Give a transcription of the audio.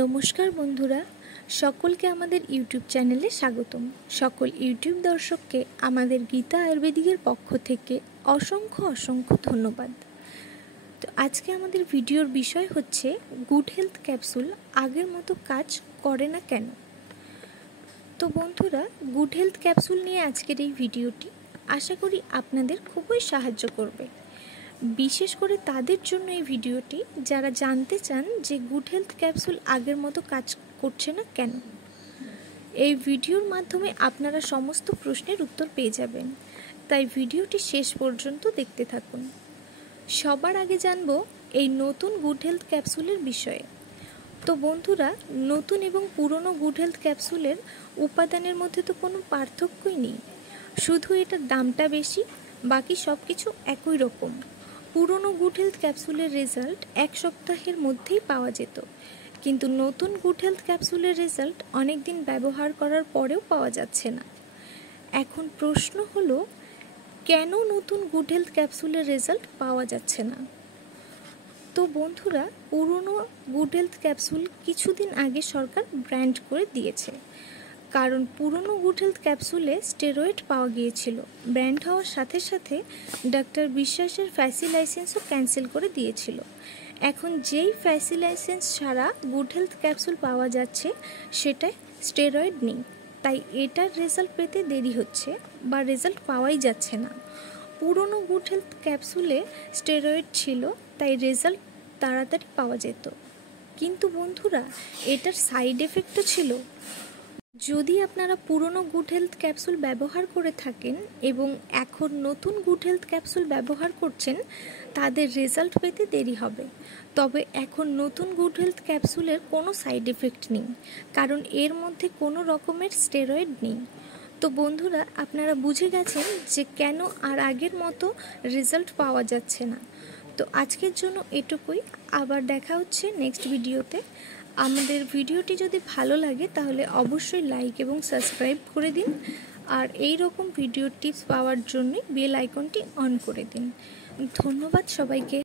নমস্কার বন্ধুরা, সকলকে আমাদের ইউটিউব চ্যানেলে স্বাগতম। সকল ইউটিউব দর্শককে আমাদের গীতা আয়ুর্বেদিকের পক্ষ থেকে অসংখ্য ধন্যবাদ। তো আজকে আমাদের ভিডিওর বিষয় হচ্ছে গুড হেলথ ক্যাপসুল আগের মতো কাজ করে না কেন। তো বন্ধুরা, গুড হেলথ ক্যাপসুল নিয়ে আজকের এই ভিডিওটি আশা করি আপনাদের খুবই সাহায্য করবে। বিশেষ করে তাদের জন্য এই ভিডিওটি যারা জানতে চান যে গুড হেলথ ক্যাপসুল আগের মতো কাজ করছে না কেন। এই ভিডিওর মাধ্যমে আপনারা সমস্ত প্রশ্নের উত্তর পেয়ে যাবেন, তাই ভিডিওটি শেষ পর্যন্ত দেখতে থাকুন। সবার আগে জানব এই নতুন গুড হেলথ ক্যাপসুলের বিষয়ে। তো বন্ধুরা, নতুন এবং পুরনো গুড হেলথ ক্যাপসুলের উপাদানের মধ্যে তো কোনো পার্থক্যই নেই, শুধু এটার দামটা বেশি, বাকি সব কিছু একই রকম। পুরনো গুড হেলথ ক্যাপসুলের রেজাল্ট এক সপ্তাহের মধ্যেই পাওয়া যেত, কিন্তু নতুন গুড হেলথ ক্যাপসুলের রেজাল্ট অনেক দিন ব্যবহার করার পরেও পাওয়া যাচ্ছে না। এখন প্রশ্ন হলো, কেন নতুন গুড হেলথ ক্যাপসুলের রেজাল্ট পাওয়া যাচ্ছে না? তো বন্ধুরা, পুরনো গুড হেলথ ক্যাপসুল কিছুদিন আগে সরকার ব্র্যান্ড করে দিয়েছে, কারণ পুরনো গুড হেলথ ক্যাপসুলে স্টেরয়েড পাওয়া গিয়েছিল। ব্র্যান্ড হওয়ার সাথে সাথে ডাক্তার বিশ্বাসের ফ্যাসি লাইসেন্সও ক্যান্সেল করে দিয়েছিল। এখন যেই ফ্যাসি লাইসেন্স ছাড়া গুড হেলথ ক্যাপসুল পাওয়া যাচ্ছে সেটায় স্টেরয়েড নেই, তাই এটার রেজাল্ট পেতে দেরি হচ্ছে বা রেজাল্ট পাওয়াই যাচ্ছে না। পুরনো গুড হেলথ ক্যাপসুলে স্টেরয়েড ছিল, তাই রেজাল্ট তাড়াতাড়ি পাওয়া যেত। কিন্তু বন্ধুরা, এটার সাইড এফেক্টও ছিল। যদি আপনারা পুরনো গুড হেলথ ক্যাপসুল ব্যবহার করে থাকেন এবং এখন নতুন গুড হেলথ ক্যাপসুল ব্যবহার করছেন, তাদের রেজাল্ট পেতে দেরি হবে। তবে এখন নতুন গুড হেলথ ক্যাপসুলের কোনো সাইড এফেক্ট নেই, কারণ এর মধ্যে কোনো রকমের স্টেরয়েড নেই। তো বন্ধুরা, আপনারা বুঝে গেছেন যে কেন আর আগের মতো রেজাল্ট পাওয়া যাচ্ছে না। তো আজকের জন্য এটুকুই, আবার দেখা হচ্ছে নেক্সট ভিডিওতে। আমাদের ভিডিওটি যদি ভালো লাগে তাহলে অবশ্যই লাইক এবং সাবস্ক্রাইব করে দিন, আর এই রকম ভিডিও টিপস পাওয়ার জন্য বেল আইকনটি অন করে দিন। ধন্যবাদ সবাইকে।